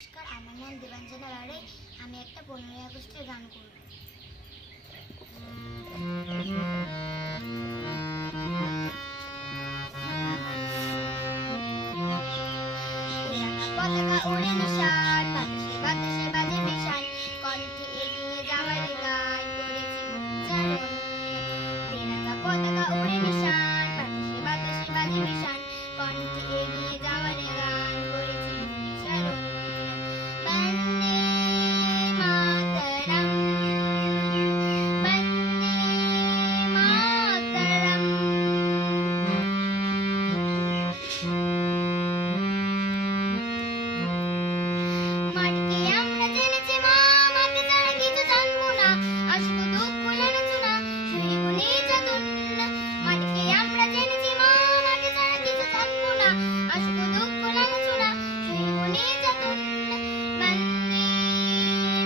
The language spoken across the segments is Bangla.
নমস্কার, আমার নাম দেবাঞ্জনা রায়। আমি একটা 15ই আগস্টের গান করব। পতাকা উড়ে নিশান, বাতাসে বাতাসে বাজে বিশান, কণ্ঠে এগিয়ে যাওয়ার গান করেছি উচ্চারণ। তেরাঙ্গা পতাকা উড়ে নিশান, বাতাসে বাতাসে বাজে বিশান, কণ্ঠে এগিয়ে যাওয়ার গান করেছি উচ্চারণ। বন্দে মাতরম, বন্দে মাতরম। মাটিকে আমরা জেনেছি মা, মাটি ছাড়া কিছু জানবো না, আসবো দুঃখ জানাচ্ছ না, সইব নির্যাতন। মাটিকে আমরা জেনেছি মা, মাটি ছাড়া কিছু জানবো না, আসবো দুঃখ জানাচ্ছ না, সইব নির্যাতন। বন্দে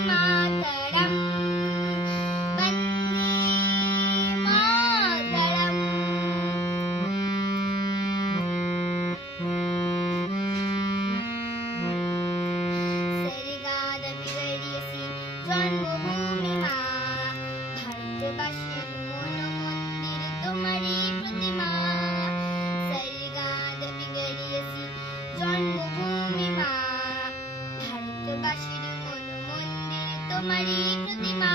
মাতরম, বন্দে মাতরম। সরিগাদা বিগড়িয়েছি জন্মভূমি মা, ভারতবাসীর মন মন্দির তোমারই প্রতিমা। সরিগাদা বিগড়িয়েছি জন্মভূমি মা, ভারতবাসীর মন মন্দির তোমারই প্রতিমা।